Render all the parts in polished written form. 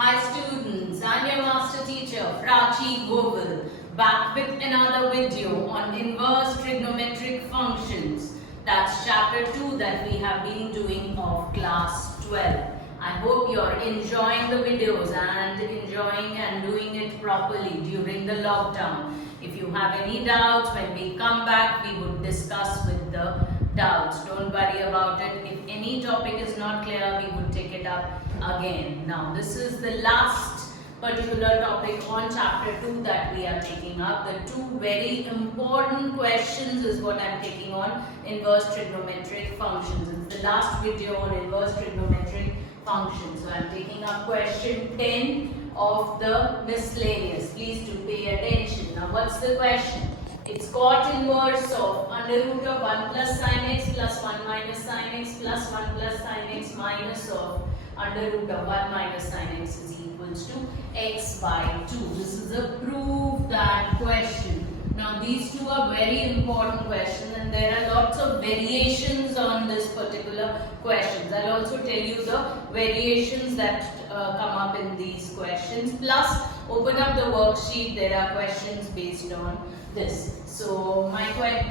Hi students, I'm your master teacher Prachi Govind, back with another video on inverse trigonometric functions. That's chapter 2 that we have been doing of class 12. I hope you're enjoying the videos and enjoying and doing it properly during the lockdown. If you have any doubts, when we come back, we would discuss with the doubts. Don't worry about it. If any topic is not clear, we would take it up again. Now, this is the last particular topic on chapter 2 that we are taking up. The two very important questions is what I am taking on inverse trigonometric functions. It's the last video on inverse trigonometric functions. So I am taking up question 10 of the miscellaneous. Please do pay attention. Now, what's the question? It's cot inverse of under root of 1 plus sin x plus 1 minus sin x plus 1 plus sin x minus of under root of 1 minus sin x is equals to x by 2. This is a prove that question. Now these two are very important questions and there are lots of variations on this particular questions. I'll also tell you the variations that come up in these questions. Plus open up the worksheet, there are questions based on this. So my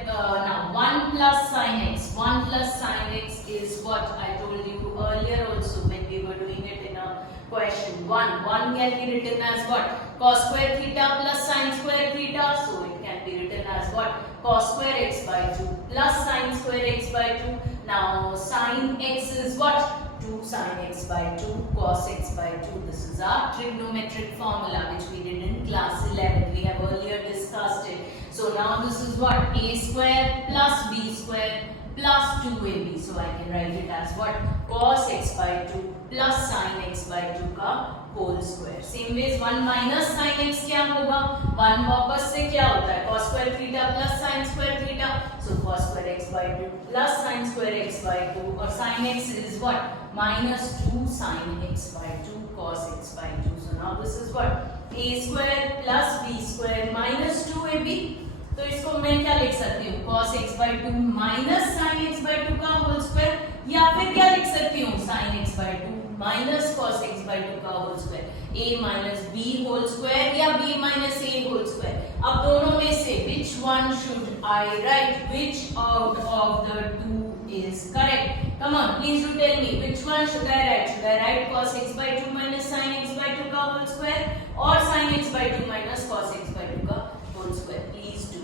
now 1 plus sin x. 1 plus sin x is what I told you earlier also when we were doing it in a question. 1 can be written as what? Cos square theta plus sin square theta. So it can be written as what? Cos square x by 2 plus sin square x by 2. Now sin x is what? 2 sin x by 2 cos x by 2. This is our trigonometric formula which we did in class 11. We have earlier discussed it. So now this is what? A square plus b square plus 2ab. So I can write it as what? Cos x by 2 plus sin x by 2 का whole square. Same ways 1 minus sin x क्या होगा? 1 वापस से क्या होता है? Cos square theta plus sin square theta. So cos square x by 2 plus sin square x by 2 or sin x is what? Minus 2 sin x by 2 cos x by 2. So now this is what? A square plus b square minus 2ab. तो इसको मैं क्या लिख सकती हूँ? Cos x by 2 minus sin x by 2 का whole square या फिर क्या लिख सकती हूँ? Sin x by 2 minus cos x by 2 का whole square. A minus b whole square या b minus a whole square. अब दोनों में से which one should I write? Which out of the two is correct? Come on, please do tell me which one should I write? Should I write cos x by 2 minus sin x by 2 का whole square or sin x by 2 minus cos x by 2 का whole square? Please do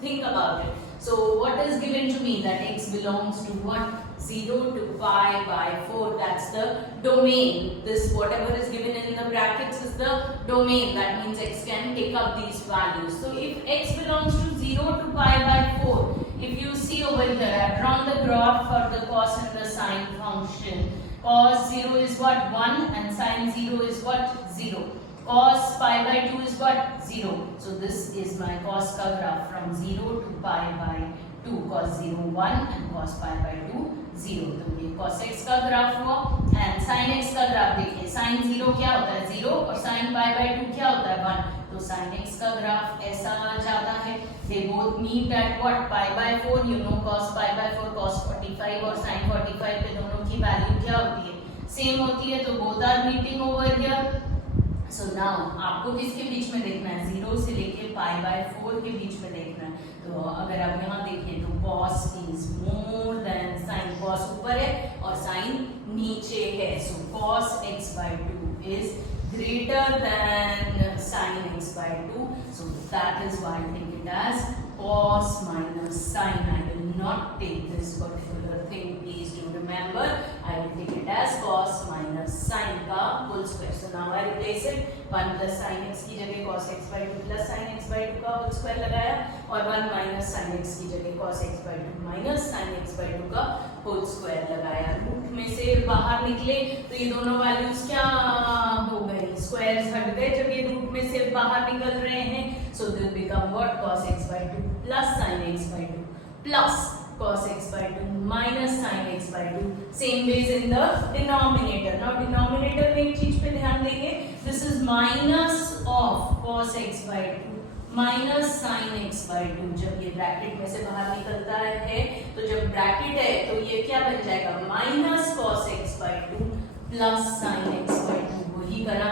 think about it. So what is given to me that x belongs to what? 0 to pi by 4. That's the domain. This whatever is given in the brackets is the domain. That means x can take up these values. So if x belongs to 0 to pi by 4, if you see over here, I've drawn the graph for the cos and the sine function. Cos 0 is what? 1 and sine 0 is what? 0. Cos pi by 2 is what? 0. So this is my cos ka graph from 0 to pi by 2. Cos 0 1 and cos pi by 2 0. तो ये cos x का graph हुआ and sin x का graph देखिए. sin 0 क्या होता है? 0 और sin pi by 2 क्या होता है? 1. तो sin x का ग्राफ ऐसा आ जाता है. They both meet at what? Pi by 4. You know cos pi by 4 cos 45 और sin 45 पे दोनों की वैल्यू क्या होती है? सेम होती है. तो both are meeting over here. So now आपको किसके बीच में देखना है? 0 से लेके pi by 4 के बीच में देखना है. तो अगर आप यहाँ देखें तो cos is more than sin. cos ऊपर है और sin नीचे है. So cos x by 2 is greater than sin x by 2. So that is why I take it as cos minus sin. I will not take this particular thing. Please do remember. I will take it as cos minus sin का whole square. So now I replace it. 1 plus sin x की जगह cos x by 2 plus sin x by 2 का whole square लगाया और 1 minus sin x की जगह cos x by 2 minus sin x by 2 का whole square लगाया. Root में से बाहर निकले तो ये दोनों वैल्यूज क्या हो गई? स्क्वायर्स हट गए जब ये रूट में से बाहर निकल रहे हैं. So this become what? Cos x by 2 plus sin x by 2 plus cos x by 2 minus sin x by 2. Same ways in the denominator. Now denominator में एक चीज पे ध्यान देंगे. This is minus of cos x by 2 minus sin x by 2. जब ये bracket में से बाहर निकलता है तो जब ब्रैकेट है तो ये क्या बन जाएगा? minus cos x by 2 plus sin x by 2. वही करा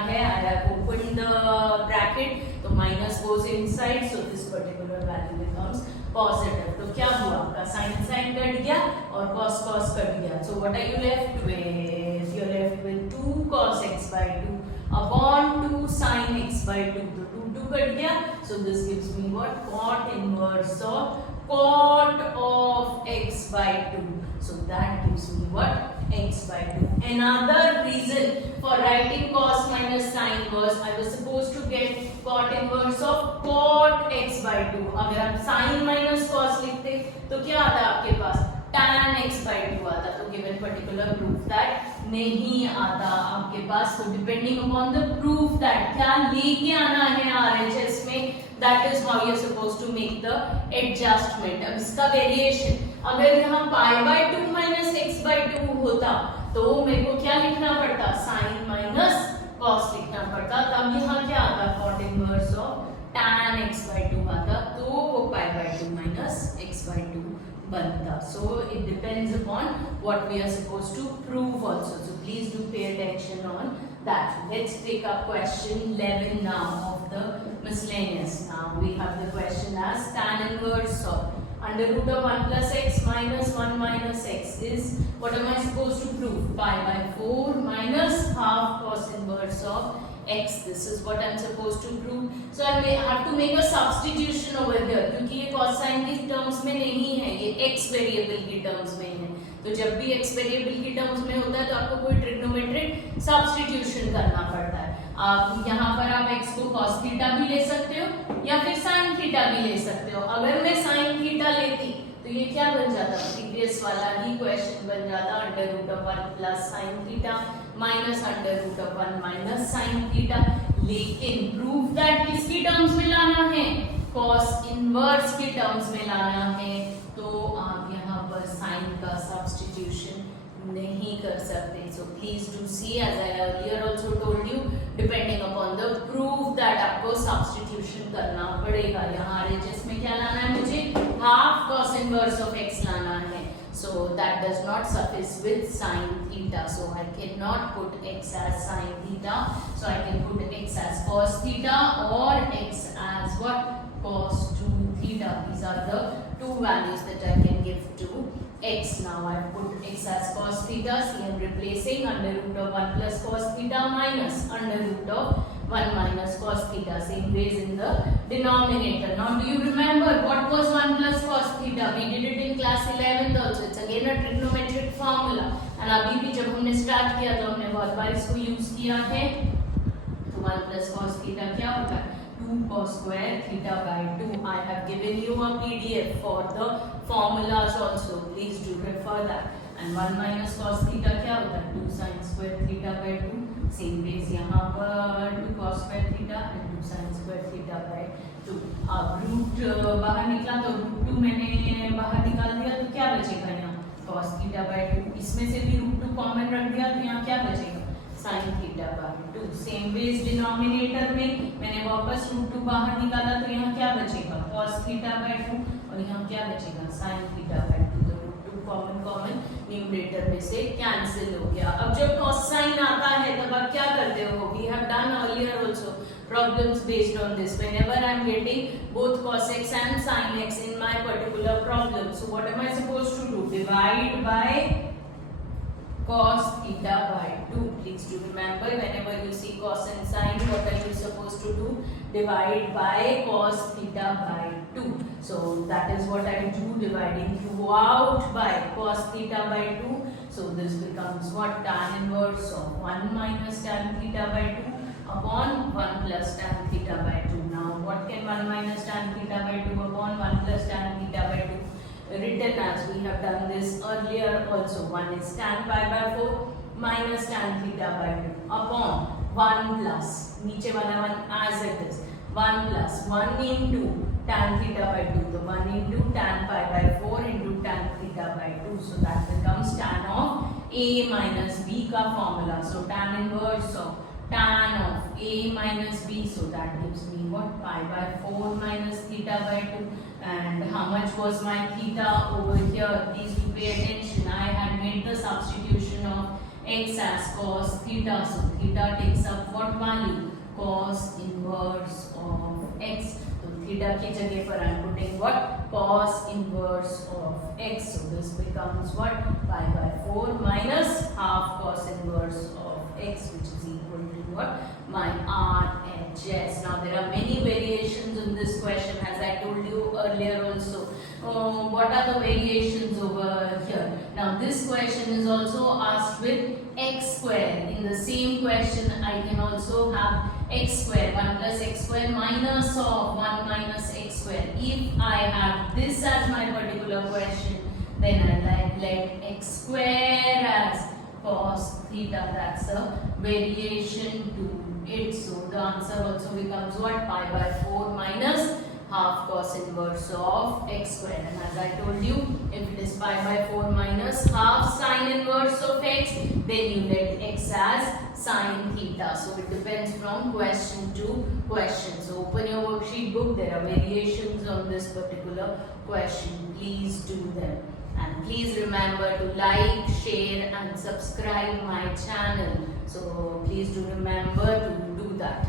goes inside, so this particular value becomes positive. तो क्या हुआ, आपका sin sin कट गया और cos cos कट गया. So what are you left with? You're left with 2 cos x by 2 upon 2 sin x by 2. तो 2 कट गया. So this gives me what? Cot inverse of cot of x by 2. So that gives me what? X by 2. Another reason for writing cos minus sin was I was supposed to get cot inverse of cot x by 2. अगर आप sin minus cos लिखते तो क्या आता आपके पास? tan x by 2 आता. तो given particular proof that नहीं आता आपके पास. So depending upon the proof that क्या लेके आना है RHS में, that is how you are supposed to make the adjustment. अब इसका variation अगर यहाँ pi by 2 minus x by 2 होता तो मेरे को क्या लिखना पड़ता? sin minus cos लिखना पड़ता. तब यहाँ क्या आता? cot inverse of tan x by 2 आता. तो वो pi by 2 minus x by 2 बनता. So it depends upon what we are supposed to prove also. So please do pay attention on that. Let's take up question 11 now of the miscellaneous. Now we have the question as tan inverse of under root of 1 plus x minus 1 minus x is, what am I supposed to prove? Pi by 4 minus half cos inverse of x. This is what I am supposed to prove. So I may have to make a substitution over here क्योंकि ये cos sin की terms में नहीं है, ये x variable की terms में है. तो जब भी x variable की terms में होता है तो आपको कोई trigonometric substitution करना पड़ता है. आप यहाँ पर आप x को cos थीटा भी ले सकते हो या फिर sin थीटा भी ले सकते हो. अगर मैं sin थीटा लेती तो ये क्या बन जाता? प्रीवियस वाला ही क्वेश्चन बन जाता. Under root of 1 plus sin theta minus under root of 1 minus sin theta. लेकिन प्रूफ दैट किसकी टर्म्स में लाना है? cos इनवर्स की टर्म्स में लाना है. तो आप यहाँ पर sin का सब्स्टिट्यूशन नहीं कर सकते. So please do see, as I earlier also told you, depending upon the proof that आपको substitution करना पड़ेगा. यहाँ RHS में क्या लाना है मुझे? half cos inverse of x लाना है. So that does not suffice with sin theta. So I cannot put x as sin theta. So I can put x as cos theta or x as what? Cos 2 theta. These are the two values that I can give to x. Now I put x as cos theta. See, I am replacing under root of 1 plus cos theta minus under root of 1 minus cos theta. Same ways in the denominator. Now do you remember what was 1 plus cos theta? We did it in class 11th also. It's again a trigonometric formula. And अभी भी जब हमने start किया तो हमने बहुत बार इसको use किया है. तो 1 plus cos theta क्या होता है? 2 cos square theta by 2. I have given you a PDF for the formulas also. Please do refer that. And 1 minus cos theta क्या होता है? 2 sin square theta by 2. Same ways यहाँ पर 2 cos square theta and 2 sin square theta by 2. अब root बाहर निकला तो root 2 मैंने बाहर निकाल दिया तो क्या बचेगा यहाँ? cos theta by 2. इसमें से भी root 2 कॉमन रख दिया तो यहाँ क्या बचेगा? sin theta by 2. Same ways denominator में मैंने वापस root 2 बाहर निकाला तो यहाँ क्या बचेगा? cos theta by 2 और यहाँ क्या बचेगा? sin theta by 2. तो root 2 कॉमन न्यूमरेटर में से कैंसिल हो गया. अब जब cos sin आता है तब आप क्या करते हो? We have done earlier also problems based on this. Whenever I am getting both cos x and sin x in my particular problem, so what am I supposed to do? Divide by cos theta by 2. Please do remember, whenever you see cos and sin, what are you supposed to do? Divide by cos theta by 2. So that is what I do, dividing throughout by cos theta by 2. So this becomes what? Tan inverse of 1 minus tan theta by 2 upon 1 plus tan theta by 2. Now what can 1 minus tan theta by 2 upon 1 plus tan theta by 2? Written as we have done this earlier also. 1 is tan pi by 4 minus tan theta by 2 upon 1 plus, नीचे वाला 1 as it is, 1 plus 1 into tan theta by 2. So 1 into tan pi by 4 into tan theta by 2. So that becomes tan of a minus b का formula. So tan inverse of tan of a minus b. So that gives me what? Pi by 4 minus theta by 2. And how much was my theta over here? Please do pay attention. I had made the substitution of x as cos theta. So theta takes up what value? Cos inverse of x. So theta की जगह पर I am putting what? Cos inverse of x. So this becomes what? Pi by 4 minus half cos inverse of x, which is equal to what? My RHS. Now there are many variations in this question, as I told you earlier also. What are the variations over here? Now this question is also asked with x square. In the same question I can also have x square, 1 plus x square minus of 1 minus x square. If I have this as my particular question, then I let x square as cos theta. That's a variation to it. So the answer also becomes what? Pi by 4 minus half cos inverse of x square. And as I told you, if it is pi by 4 minus half sine inverse of x, then you let x as sine theta. So it depends from question to question. So open your worksheet book. There are variations on this particular question. Please do them. And please remember to like, share and subscribe my channel. So please do remember to do that.